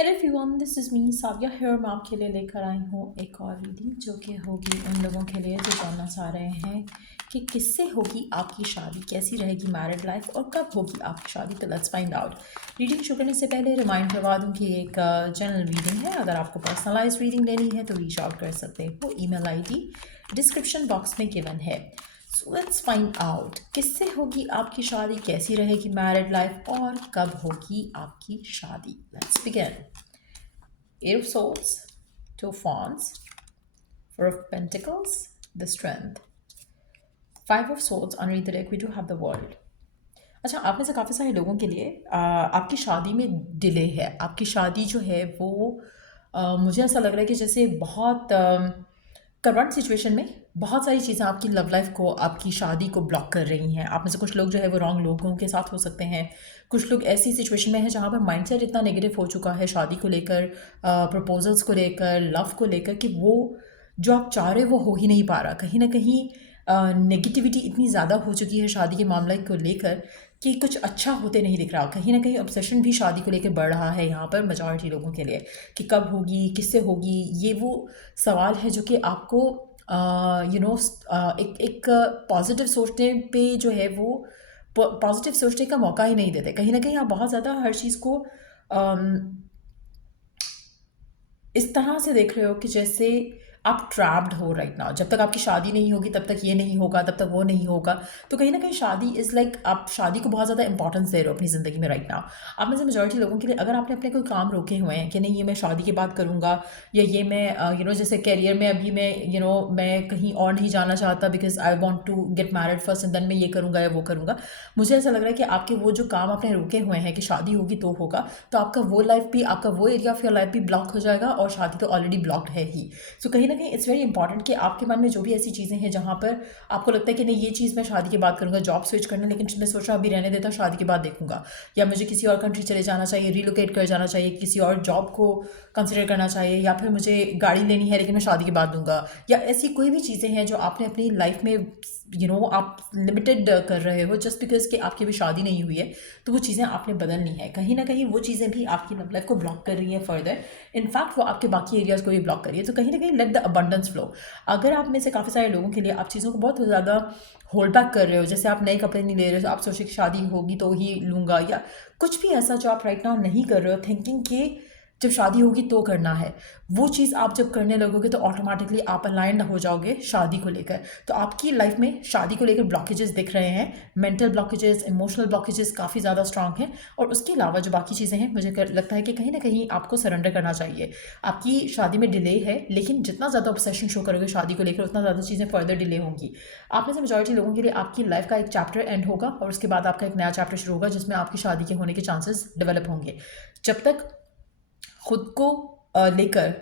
Hello everyone, this is me Savia here. मैं आपके लिए लेकर आई हूँ एक और रीडिंग जो कि होगी उन लोगों के लिए जो जानना चाह रहे हैं कि किससे होगी आपकी शादी, कैसी रहेगी मैरिड लाइफ और कब होगी आपकी शादी। तो लेट्स फाइंड आउट। रीडिंग शुरू करने से पहले रिमाइंड करवा दूँ कि एक जनरल रीडिंग है। अगर आपको पर्सनलाइज रीडिंग लेनी है तो रीच आउट कर सकते हो। ईमेल आईडी डिस्क्रिप्शन बॉक्स में गिवन है। सो लेट्स फाइंड आउट किससे होगी आपकी शादी, कैसी रहेगी मैरिड लाइफ और कब होगी आपकी शादी। Let's begin. Eight of Swords, Two of Wands, Four of Pentacles, the Strength, Five of Swords. Underneath the deck we do have the World. अच्छा, आप में से काफ़ी सारे लोगों के लिए आपकी शादी में डिले है। आपकी शादी जो है वो मुझे ऐसा लग रहा है कि जैसे बहुत करंट सिचुएशन में बहुत सारी चीज़ें आपकी लव लाइफ को, आपकी शादी को ब्लॉक कर रही हैं। आप में से कुछ लोग जो है वो रॉन्ग लोगों के साथ हो सकते हैं। कुछ लोग ऐसी सिचुएशन में हैं जहाँ पर माइंडसेट इतना नेगेटिव हो चुका है शादी को लेकर, प्रपोजल्स को लेकर, लव को लेकर, कि वो जो आप चाह रहे हो वो हो ही नहीं पा रहा। कहीं ना कहीं नेगेटिविटी इतनी ज़्यादा हो चुकी है शादी के मामले को लेकर कि कुछ अच्छा होते नहीं दिख रहा। कहीं ना कहीं ऑब्सेशन भी शादी को लेकर बढ़ रहा है यहाँ पर मेजॉरिटी लोगों के लिए, कि कब होगी, किससे होगी। ये वो सवाल है जो कि आपको एक पॉजिटिव सोचने पे जो है वो पॉजिटिव सोचने का मौका ही नहीं देते। कहीं ना कहीं आप बहुत ज़्यादा हर चीज़ को इस तरह से देख रहे हो कि जैसे आप ट्रैप्ड हो राइट नाउ। जब तक आपकी शादी नहीं होगी तब तक ये नहीं होगा, तब तक वो नहीं होगा। तो कहीं ना कहीं शादी इज़ लाइक, आप शादी को बहुत ज़्यादा इंपॉर्टेंस दे रहे हो अपनी ज़िंदगी में राइट नाउ। आप में से मेजॉरिटी लोगों के लिए अगर आपने अपने कोई काम रोके हुए हैं कि नहीं ये मैं शादी के बाद करूँगा, या ये मैं जैसे करियर में अभी मैं कहीं और नहीं जाना चाहता because I want to get married first and then मैं ये करूँगा या वो करूँगा। मुझे ऐसा लग रहा है कि आपके वो जो काम आपने रोके हुए हैं कि शादी होगी तो होगा, तो आपका वो लाइफ भी, आपका वो एरिया ऑफ योर लाइफ भी ब्लॉक हो जाएगा और शादी तो ऑलरेडी ब्लॉक्ड है ही। सो कहीं ना कहीं इट्स वेरी इंपॉर्टेंट कि आपके मन में जो भी ऐसी चीज़ें हैं जहाँ पर आपको लगता है कि नहीं ये चीज़ मैं शादी के बाद करूँगा, जॉब स्विच करना, लेकिन मैं सोच रहा अभी रहने देता, शादी के बाद देखूंगा, या मुझे किसी और कंट्री चले जाना चाहिए, रिलोकेट कर जाना चाहिए, किसी और जॉब को कंसिडर करना चाहिए, या फिर मुझे गाड़ी लेनी है लेकिन मैं शादी के बाद लूँगा, या ऐसी कोई भी चीज़ें हैं जो आपने अपनी लाइफ में आप लिमिटेड कर रहे हो जस्ट बिकॉज कि आपकी भी शादी नहीं हुई है। तो वो चीज़ें आपने बदलनी है। कहीं ना कहीं वो चीज़ें भी आपकी लव लाइफ को ब्लॉक कर रही हैं फर्दर। इनफैक्ट वो आपके बाकी एरियाज़ को भी ब्लॉक कर रही है। तो कहीं ना कहीं लेट द अबंडेंस फ्लो। अगर आप में से काफ़ी सारे लोगों के लिए आप चीज़ों को बहुत ज़्यादा होल्ड बैक कर रहे हो, जैसे आप नए कपड़े नहीं ले रहे हो, आप सोचे कि शादी होगी तो ही लूँगा, या कुछ भी ऐसा जो आप राइट नाउ नहीं कर रहे हो थिंकिंग कि जब शादी होगी तो करना है, वो चीज़ आप जब करने लगोगे तो ऑटोमेटिकली आप अलाइंड हो जाओगे शादी को लेकर। तो आपकी लाइफ में शादी को लेकर ब्लॉकेजेस दिख रहे हैं, मेंटल ब्लॉकेजेस, इमोशनल ब्लॉकेजेस काफ़ी ज़्यादा स्ट्रांग हैं। और उसके अलावा जो बाकी चीज़ें हैं, मुझे लगता है कि कहीं ना कहीं आपको सरेंडर करना चाहिए। आपकी शादी में डिले है, लेकिन जितना ज़्यादा ऑब्सेशन शो करोगे शादी को लेकर उतना ज़्यादा चीज़ें फर्दर डिले होंगी। आप में से मेजॉरिटी लोगों के लिए आपकी लाइफ का एक चैप्टर एंड होगा और उसके बाद आपका एक नया चैप्टर शुरू होगा जिसमें आपकी शादी के होने के चांसेस डेवलप होंगे। जब तक खुद को लेकर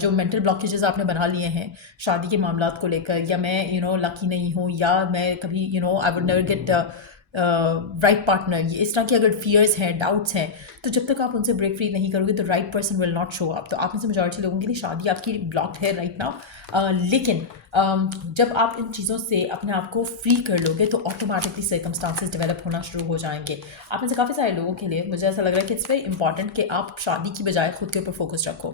जो मेंटल ब्लॉकेजेस आपने बना लिए हैं शादी के मामलात को लेकर, या मैं लकी नहीं हूँ, या मैं कभी I would never get right partner, ये इस तरह के अगर फियर्स हैं, डाउट्स हैं, तो जब तक आप उनसे ब्रेक फ्री नहीं करोगे तो right person will not show up. तो आप में से मेजॉरिटी लोगों के लिए शादी आपकी ब्लॉक्ड है राइट नाउ। लेकिन जब आप इन चीज़ों से अपने आप को फ्री कर लोगे तो ऑटोमेटिकली सर्कमस्टांसेस डेवलप होना शुरू हो जाएंगे। आप में से काफ़ी सारे लोगों के लिए मुझे ऐसा लग रहा है कि इट्स वेरी इंपॉर्टेंट कि आप शादी की बजाय खुद के ऊपर फोकस रखो।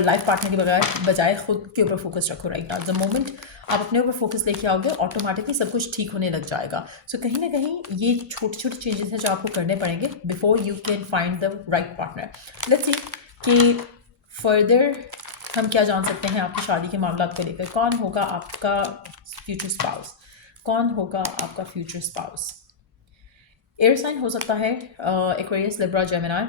लाइफ पार्टनर की बजाय खुद के ऊपर फोकस रखो राइट नाउ। द मोमेंट आप अपने ऊपर फोकस लेके आओगे ऑटोमेटिकली सब कुछ ठीक होने लग जाएगा। सो कहीं ना कहीं ये छोटे छोटे चेंजेस हैं जो आपको करने पड़ेंगे before you can find the right partner. Let's see कि फर्दर हम क्या जान सकते हैं आपकी शादी के मामला को लेकर। कौन होगा आपका फ्यूचर स्पाउस, कौन होगा आपका फ्यूचर स्पाउस। एयर साइन हो सकता है एक्वेरियस, लिब्रा, जेमिनी।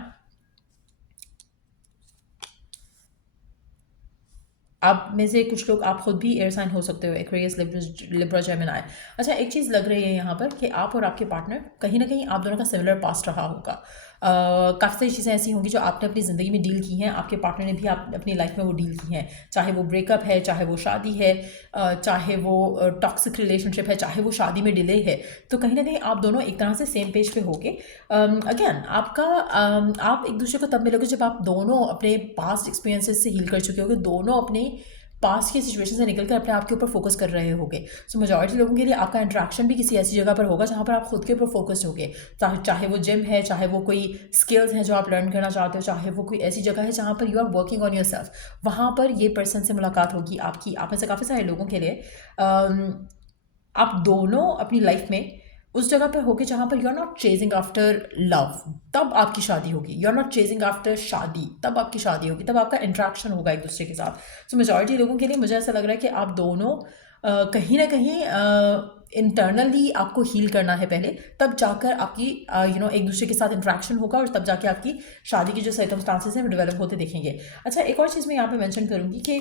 आप में से कुछ लोग, आप खुद भी एयर साइन हो सकते हो, एक्वेरियस, लिब्रा, जेमिनी। अच्छा, एक चीज़ लग रही है यहाँ पर कि आप और आपके पार्टनर कहीं ना कहीं आप दोनों का सिमिलर पास्ट रहा होगा। काफ़ी सारी चीज़ें ऐसी होंगी जो आपने अपनी ज़िंदगी में डील की हैं, आपके पार्टनर ने भी आप अपनी लाइफ में वो डील की हैं, चाहे वो ब्रेकअप है, चाहे वो शादी है, चाहे वो टॉक्सिक रिलेशनशिप है, चाहे वो शादी में डिले है। तो कहीं ना कहीं आप दोनों एक तरह से सेम पेज पे होगे। अगेन आप एक दूसरे को तब मिलोगे जब आप दोनों अपने पास्ट एक्सपीरियंसेस से हील कर चुके होगे, दोनों अपने पास की सिचुएशन से निकल कर अपने आप के ऊपर फोकस कर रहे होगे। सो मेजॉरिटी लोगों के लिए आपका इंट्रैक्शन भी किसी ऐसी जगह पर होगा जहाँ पर आप खुद के ऊपर फोकस्ड होगे, चाहे वो जिम है, चाहे वो कोई स्किल्स हैं जो आप लर्न करना चाहते हो, चाहे वो कोई ऐसी जगह है जहाँ पर you are working on yourself, वहाँ पर ये पर्सन से मुलाकात होगी आपकी। आप में से काफ़ी सारे लोगों के लिए आप दोनों अपनी लाइफ में उस जगह पर होगे जहाँ पर you are not chasing after love, तब आपकी शादी होगी। You are not chasing after शादी, तब आपकी शादी होगी, तब आपका इंट्रैक्शन होगा एक दूसरे के साथ। सो मेजॉरिटी लोगों के लिए मुझे ऐसा लग रहा है कि आप दोनों कहीं ना कहीं इंटरनली आपको हील करना है पहले, तब जाकर आपकी एक दूसरे के साथ इंट्रैक्शन होगा और तब जाके आपकी शादी के जो सर्कमस्टांसेस हैं वो डेवलप होते देखेंगे। अच्छा, एक और चीज़ मैं यहाँ पे मेंशन करूँगी कि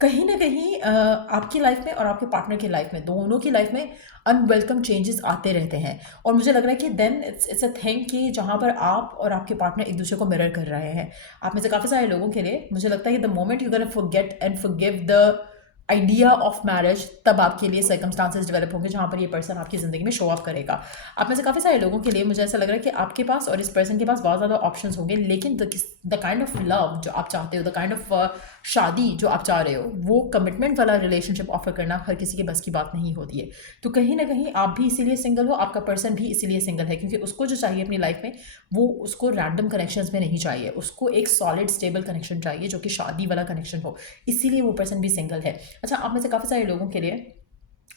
कहीं ना कहीं आपकी लाइफ में और आपके पार्टनर की लाइफ में, दोनों की लाइफ में अनवेलकम चेंजेस आते रहते हैं। और मुझे लग रहा है कि देन इट्स अ थिंग कि जहाँ पर आप और आपके पार्टनर एक दूसरे को मिरर कर रहे हैं। आप में से काफ़ी सारे लोगों के लिए मुझे लगता है कि the moment you gonna forget and forgive the idea of marriage, तब आपके लिए सर्कमस्टांसेस डेवलप होंगे जहाँ पर ये पर्सन आपकी ज़िंदगी में शो अप करेगा। आप में से काफ़ी सारे लोगों के लिए मुझे ऐसा लग रहा है कि आपके पास और इस पर्सन के पास बहुत ज़्यादा ऑप्शंस होंगे, लेकिन द काइंड ऑफ लव जो आप चाहते हो, द काइंड ऑफ शादी जो आप चाह रहे हो, वो कमिटमेंट वाला रिलेशनशिप ऑफर करना हर किसी के बस की बात नहीं होती है। तो कहीं ना कहीं आप भी इसीलिए सिंगल हो, आपका पर्सन भी इसीलिए सिंगल है, क्योंकि उसको जो चाहिए अपनी लाइफ में, वो उसको रैंडम कनेक्शंस में नहीं चाहिए, उसको एक सॉलिड स्टेबल कनेक्शन चाहिए जो कि शादी वाला कनेक्शन हो, इसीलिए वो पर्सन भी सिंगल है। अच्छा, आप में से काफ़ी सारे लोगों के लिए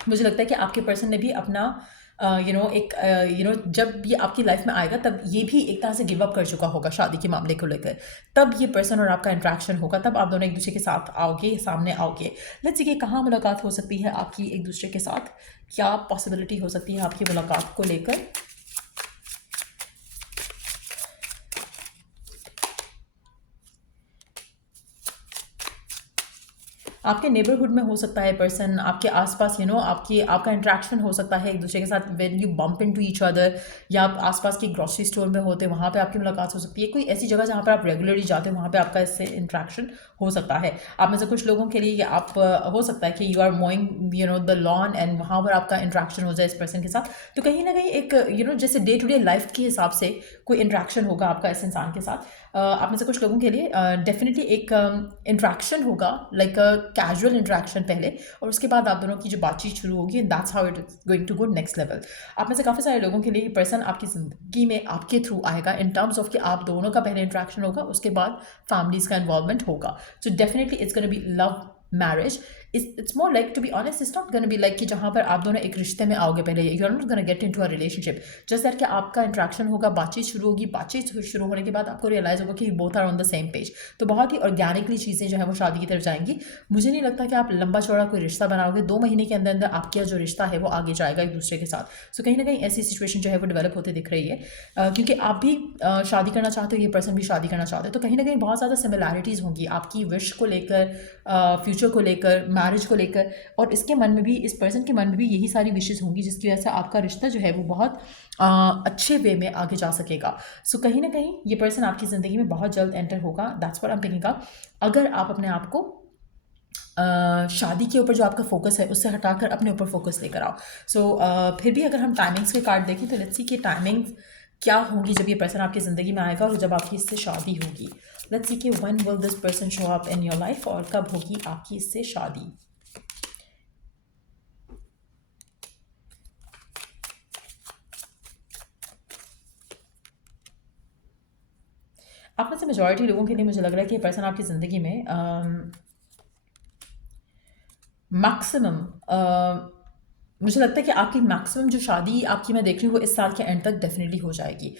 मुझे लगता है कि आपके पर्सन ने भी अपना जब ये आपकी लाइफ में आएगा तब ये भी एक तरह से गिव अप कर चुका होगा शादी के मामले को लेकर। तब ये पर्सन और आपका इंट्रैक्शन होगा, तब आप दोनों एक दूसरे के साथ आओगे, सामने आओगे। लेट्स सी कि कहाँ मुलाकात हो सकती है आपकी एक दूसरे के साथ, क्या पॉसिबिलिटी हो सकती है आपकी मुलाकात को लेकर। आपके नेबरहुड में हो सकता है पर्सन, आपके आसपास आपका इंट्रैक्शन हो सकता है एक दूसरे के साथ when you bump into each other, या आप आसपास की ग्रोसरी स्टोर में होते हैं, वहाँ पे आपकी मुलाकात हो सकती है। कोई ऐसी जगह जहाँ पर आप रेगुलरली जाते हो, वहाँ पे आपका इससे इंट्रैक्शन हो सकता है। आप में से कुछ लोगों के लिए आप हो सकता है कि you are mowing the lawn and वहाँ पर आपका इंट्रैक्शन हो जाए इस पर्सन के साथ। तो कहीं ना कहीं एक जैसे डे टू डे लाइफ के हिसाब से कोई इंट्रैक्शन होगा आपका इस इंसान के साथ। आप में से कुछ लोगों के लिए डेफिनेटली एक इंट्रैक्शन होगा, लाइक कैजुअल इंट्रैक्शन पहले, और उसके बाद आप दोनों की जो बातचीत शुरू होगी, that's how it is going to go next level. आप में से काफ़ी सारे लोगों के लिए ये पर्सन आपकी ज़िंदगी में आपके थ्रू आएगा, इन टर्म्स ऑफ कि आप दोनों का पहले इंट्रैक्शन होगा, उसके बाद फैमिलीज का इन्वॉल्वमेंट होगा। So definitely it's gonna be love marriage. It's more like, to be honest, it's not going to be like कि जहाँ पर आप दोनों एक रिश्ते में आओगे पहले, you are not gonna get into a relationship. Just that कि आपका इंट्रैक्शन होगा, बातचीत शुरू होगी, बातचीत शुरू होने के बाद आपको रियलाइज होगा कि both are on the same page. तो बहुत ही ऑर्गेनिकली चीज़ें जो है वो शादी की तरफ जाएंगी। मुझे नहीं लगता कि आप लंबा चौड़ा कोई रिश्ता बनाओगे, 2 महीने के अंदर अंदर आपका जो रिश्ता है वो आगे जाएगा एक दूसरे के साथ। सो कहीं ना कहीं ऐसी सिचुएशन जो है वो डेवलप होते दिख रही है, क्योंकि आप भी शादी करना चाहते हो, ये पर्सन भी शादी करना चाहते हो। तो कहीं ना कहीं बहुत ज़्यादा सिमिलैरिटीज़ होंगी आपकी विश को लेकर, फ्यूचर को लेकर, मैरिज को लेकर, और इसके मन में भी, इस पर्सन के मन में भी यही सारी विशेज़ होंगी, जिसकी वजह से आपका रिश्ता जो है वो बहुत अच्छे वे में आगे जा सकेगा। सो कहीं ना कहीं ये पर्सन आपकी ज़िंदगी में बहुत जल्द एंटर होगा, that's what I am picking up. अगर आप अपने आप को शादी के ऊपर जो आपका फोकस है उससे हटाकर अपने ऊपर फोकस लेकर आओ। सो फिर भी अगर हम टाइमिंग्स के कार्ड देखें तो लेट्स सी कि टाइमिंग्स क्या होंगी जब ये पर्सन आपकी ज़िंदगी में आएगा और जब आपकी इससे शादी होगी। लेट्स सी कि when will this person show up in your life, और कब होगी आपकी इससे शादी। आप में से मेजॉरिटी लोगों के लिए मुझे लग रहा है कि ये पर्सन आपकी ज़िंदगी में मैक्सिमम मुझे लगता है कि आपकी मैक्सिमम जो शादी आपकी मैं देख रही हूँ वो इस साल के एंड तक डेफिनेटली हो जाएगी।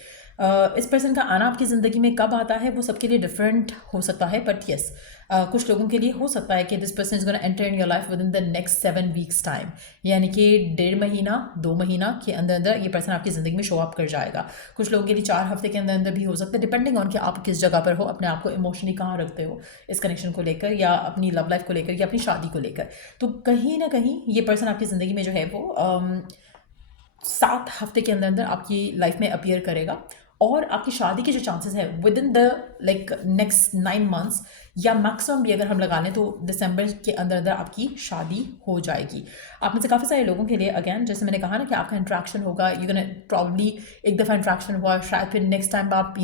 इस पर्सन का आना आपकी ज़िंदगी में कब आता है वो सबके लिए डिफरेंट हो सकता है, बट येस कुछ लोगों के लिए हो सकता है कि this person is gonna enter in your life with in the next 7 weeks time, यानी कि 1.5 महीना 2 महीना के अंदर अंदर ये पर्सन आपकी ज़िंदगी में शो अप कर जाएगा। कुछ लोगों के लिए 4 हफ्ते के अंदर अंदर भी हो सकता है, डिपेंडिंग ऑन कि आप किस जगह पर हो, अपने आप को इमोशनली कहाँ रखते हो इस कनेक्शन को लेकर, या अपनी लव लाइफ को लेकर, या अपनी शादी को लेकर। तो कहीं ना कहीं ये पर्सन आपकी ज़िंदगी में जो है वो 7 हफ्ते के अंदर अंदर आपकी लाइफ में अपीयर करेगा, और आपकी शादी के जो चांसेस है with in the like next 9 months, या मैक्सिमम भी अगर हम लगा लें तो दिसंबर के अंदर अंदर आपकी शादी हो जाएगी। आप में से काफ़ी सारे लोगों के लिए अगेन जैसे मैंने कहा ना कि आपका इंट्रैक्शन होगा, यू कैन प्रॉब्ली एक दफ़ा इंट्रैक्शन हुआ, शायद फिर नेक्स्ट टाइम आप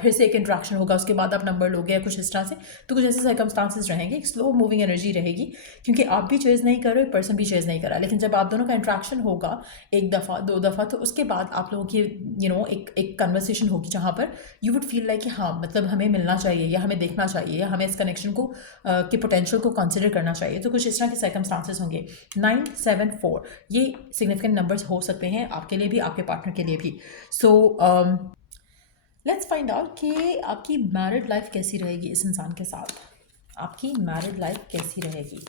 फिर से एक इंट्रैक्शन होगा, उसके बाद आप नंबर लोगे या कुछ इस तरह से। तो कुछ ऐसे सर्कमस्टांसेस रहेंगे, एक स्लो मूविंग एनर्जी रहेगी, क्योंकि आप भी चेज़ नहीं कर रहे, पर्सन भी चेज़ नहीं कर रहा। लेकिन जब आप दोनों का इंट्रैक्शन होगा एक दफ़ा 2 दफ़ा, तो उसके बाद आप लोगों की एक कन्वर्सेशन होगी जहाँ पर यू वुड फील लाइक कि हाँ मतलब हमें मिलना चाहिए, या हमें देखना चाहिए, या हमें इस कनेक्शन को के पोटेंशियल को कंसिडर करना चाहिए। तो कुछ इस तरह के सर्कमस्टांसेस होंगे। 9, 7, 4 ये सिग्निफिकेंट नंबर्स हो सकते हैं आपके लिए भी, आपके पार्टनर के लिए भी। सो लेट्स फाइंड आउट कि आपकी मैरिड लाइफ कैसी रहेगी इस इंसान के साथ। आपकी मैरिड लाइफ कैसी रहेगी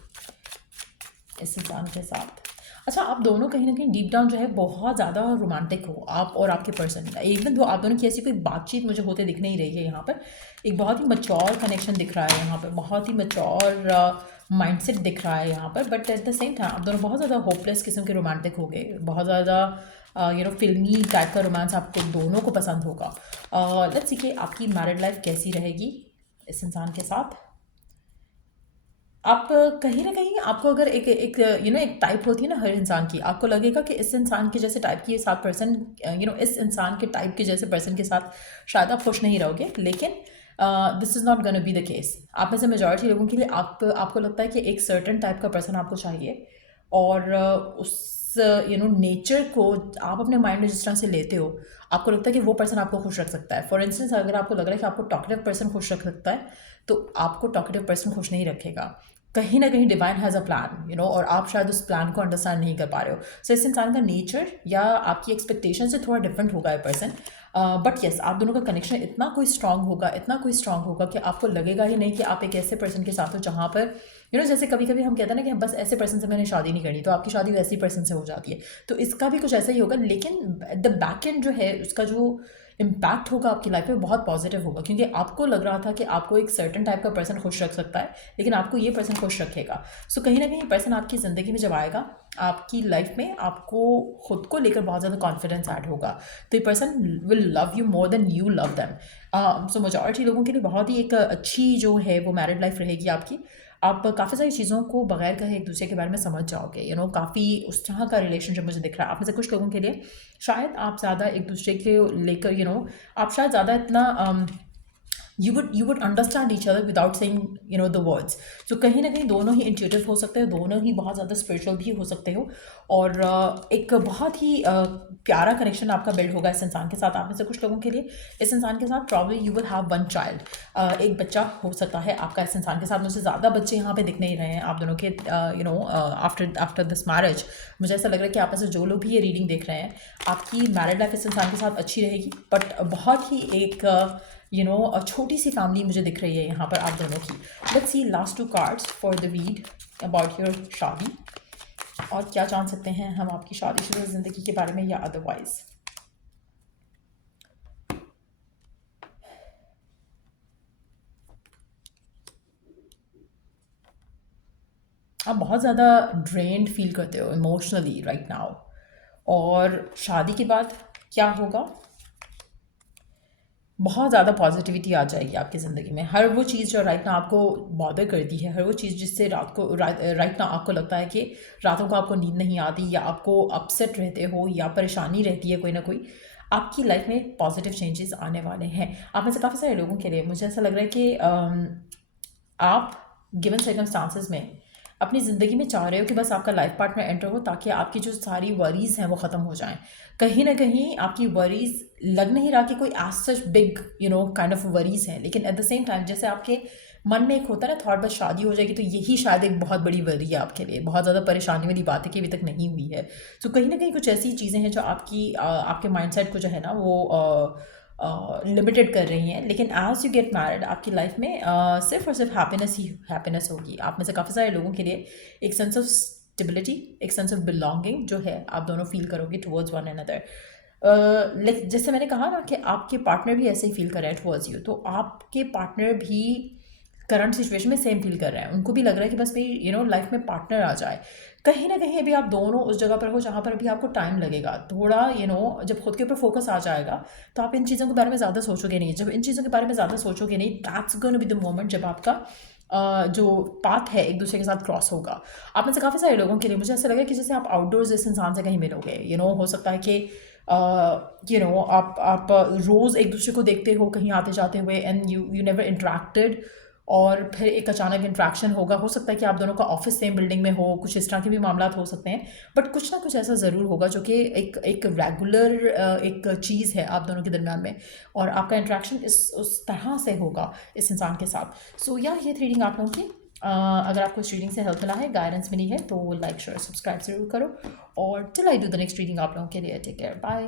इस इंसान के साथ। अच्छा, आप दोनों कहीं ना कहीं डीप डाउन जो है बहुत ज़्यादा रोमांटिक हो, आप और आपके पर्सन। इवन दो आप दोनों की ऐसी कोई बातचीत मुझे होते दिख नहीं रही है यहाँ पर। एक बहुत ही मच्योर कनेक्शन दिख रहा है यहाँ पर, बहुत ही मच्योर माइंडसेट दिख रहा है यहाँ पर। But at the same time आप दोनों बहुत ज़्यादा होपलेस किस्म के रोमांटिक हो गए, बहुत ज़्यादा फिल्मी टाइप का रोमांस आपको दोनों को पसंद होगा। लेट्स सी कि आपकी मैरिड लाइफ कैसी रहेगी इस इंसान के साथ। आप कहीं ना कहीं आपको अगर एक एक एक टाइप होती है ना हर इंसान की, आपको लगेगा कि इस इंसान के जैसे टाइप के साथ पर्सन, इस इंसान के टाइप के जैसे पर्सन के साथ शायद आप खुश नहीं रहोगे, लेकिन this is not gonna be the case. आप में से मेजॉरिटी लोगों के लिए आपको लगता है कि एक सर्टन टाइप का पर्सन आपको चाहिए, और उस नेचर को आप अपने माइंड में जिस तरह से लेते हो, आपको लगता है कि वो पर्सन आपको खुश रख सकता है। फॉर इंस्टेंस, अगर आपको लग रहा है कि आपको टॉकेटिव पर्सन खुश रख सकता है, तो आपको टॉकेटिव पर्सन खुश नहीं रखेगा। कहीं ना कहीं डिवाइन हैज़ अ प्लान, और आप शायद उस प्लान को अंडरस्टैंड नहीं कर पा रहे हो। सो इस इंसान का नेचर या आपकी एक्सपेक्टेशन से थोड़ा डिफरेंट होगा ये पर्सन। बट येस, आप दोनों का कनेक्शन इतना कोई स्ट्रांग होगा, इतना कोई स्ट्रांग होगा कि आपको लगेगा ही नहीं कि आप एक ऐसे पर्सन के साथ हो जहाँ पर जैसे कभी कभी हम कहते हैं ना कि हम बस ऐसे पर्सन से मैंने शादी नहीं करनी, तो आपकी शादी वैसी पर्सन से हो जाती है। तो इसका भी कुछ ऐसा ही होगा, लेकिन द बैक एंड जो है उसका जो इम्पैक्ट होगा आपकी लाइफ में बहुत पॉजिटिव होगा, क्योंकि आपको लग रहा था कि आपको एक सर्टन टाइप का पर्सन खुश रख सकता है, लेकिन आपको ये पर्सन खुश रखेगा। सो कहीं ना कहीं पर्सन आपकी ज़िंदगी में जब आएगा, आपकी लाइफ में आपको खुद को लेकर बहुत ज़्यादा कॉन्फिडेंस ऐड होगा। तो ये person will love you more than you love them. So majority लोगों के लिए बहुत ही एक अच्छी जो है वो मैरिड लाइफ रहेगी आपकी। आप काफ़ी सारी चीज़ों को बगैर कहे एक दूसरे के बारे में समझ जाओगे, काफ़ी उस तरह का रिलेशनशिप मुझे दिख रहा है। आप में से कुछ लोगों के लिए शायद आप ज़्यादा एक दूसरे के लेकर आप शायद ज़्यादा इतना you would understand each other without saying the words. So कहीं ना कहीं दोनों ही इंट्यूटिव हो सकते हो, दोनों ही बहुत ज़्यादा स्पिरिचुअल भी हो सकते हो, और एक बहुत ही प्यारा कनेक्शन आपका बिल्ड होगा इस इंसान के साथ। आप में से कुछ लोगों के लिए इस इंसान के साथ probably you will have 1 child, एक बच्चा हो सकता है आपका इस इंसान के साथ। मुझे ज़्यादा बच्चे यहाँ पे दिख नहीं रहे हैं आप दोनों के, आफ्टर दिस मैरिज। मुझे ऐसा लग रहा है कि आप में से जो लोग भी ये रीडिंग देख रहे हैं, आपकी मैरिड लाइफ इस इंसान के साथ अच्छी रहेगी, बट बहुत ही एक छोटी सी फैमिली मुझे दिख रही है यहाँ पर आप दोनों की। Let's see last 2 cards for the read about your शादी, और क्या जान सकते हैं हम आपकी शादीशुदा ज़िंदगी के बारे में या अदरवाइज। आप बहुत ज़्यादा ड्रेन्ड फील करते हो इमोशनली राइट नाउ, और शादी के बाद क्या होगा, बहुत ज़्यादा पॉजिटिविटी आ जाएगी आपकी ज़िंदगी में। हर वो चीज़ जो राइट ना आपको बॉदर करती है, हर वो चीज़ जिससे राइट ना आपको लगता है कि रातों को आपको नींद नहीं आती, या आपको अपसेट रहते हो, या परेशानी रहती है कोई ना कोई, आपकी लाइफ में पॉजिटिव चेंजेस आने वाले हैं। आप में से काफ़ी सारे लोगों के लिए मुझे ऐसा लग रहा है कि आप गिवन सर्कमस्टांसेस में अपनी ज़िंदगी में चाह रहे हो कि बस आपका लाइफ पार्टनर एंटर हो, ताकि आपकी जो सारी वरीज़ हैं वो ख़त्म हो जाएं। कहीं ना कहीं आपकी वरीज़ लग नहीं रहा कि कोई as such big kind of worries हैं, लेकिन एट द सेम टाइम जैसे आपके मन में एक होता है ना थॉट, बस शादी हो जाएगी, तो यही शायद एक बहुत बड़ी वरी है आपके लिए, बहुत ज़्यादा परेशानी वाली बात है कि अभी तक नहीं हुई है। तो कहीं ना कहीं कुछ ऐसी चीज़ें हैं जो आपके माइंडसेट को जो है ना वो लिमिटेड कर रही हैं। लेकिन एज यू गेट मैरिड आपकी लाइफ में सिर्फ और सिर्फ हैप्पीनेस ही हैप्पीनेस होगी। आप में से काफ़ी सारे लोगों के लिए एक सेंस ऑफ स्टेबिलिटी, एक सेंस ऑफ बिलोंगिंग जो है आप दोनों फील करोगे टुवर्ड्स वन अनदर। जैसे मैंने कहा ना कि आपके पार्टनर भी ऐसे ही फील कर रहे हैं टुवर्ड्स यू, तो आपके पार्टनर भी करंट सिचुएशन में सेम फील कर रहे हैं, उनको भी लग रहा है कि बस भाई लाइफ में पार्टनर आ जाए। कहीं ना कहीं अभी आप दोनों उस जगह पर हो जहाँ पर अभी आपको टाइम लगेगा थोड़ा, जब खुद के ऊपर फोकस आ जाएगा तो आप इन चीज़ों के बारे में ज़्यादा सोचोगे नहीं। जब इन चीज़ों के बारे में ज़्यादा सोचोगे नहीं, that's gonna be the moment जब आपका जो पाथ है एक दूसरे के साथ क्रॉस होगा। आप में से काफ़ी सारे लोगों के लिए मुझे ऐसा लगा कि जैसे आप आउटडोर्स इस इंसान से कहीं मिलोगे, हो सकता है कि आप रोज़ एक दूसरे को देखते हो कहीं आते जाते हुए, एंड यू नेवर इंटरेक्टेड, और फिर एक अचानक इंट्रैक्शन होगा। हो सकता है कि आप दोनों का ऑफिस सेम बिल्डिंग में हो, कुछ इस तरह के भी मामला हो सकते हैं। बट कुछ ना कुछ ऐसा ज़रूर होगा जो कि एक रेगुलर एक चीज़ है आप दोनों के दरमियान में, और आपका इंट्रैक्शन उस तरह से होगा इस इंसान के साथ। सो या ये रीडिंग आप लोगों की, अगर आपको इस रीडिंग से हेल्प मिला है, गाइडेंस मिली है, तो लाइक शेयर सब्सक्राइब ज़रूर करो। और till I do the next reading आप लोगों के लिए, टेक केयर, बाय।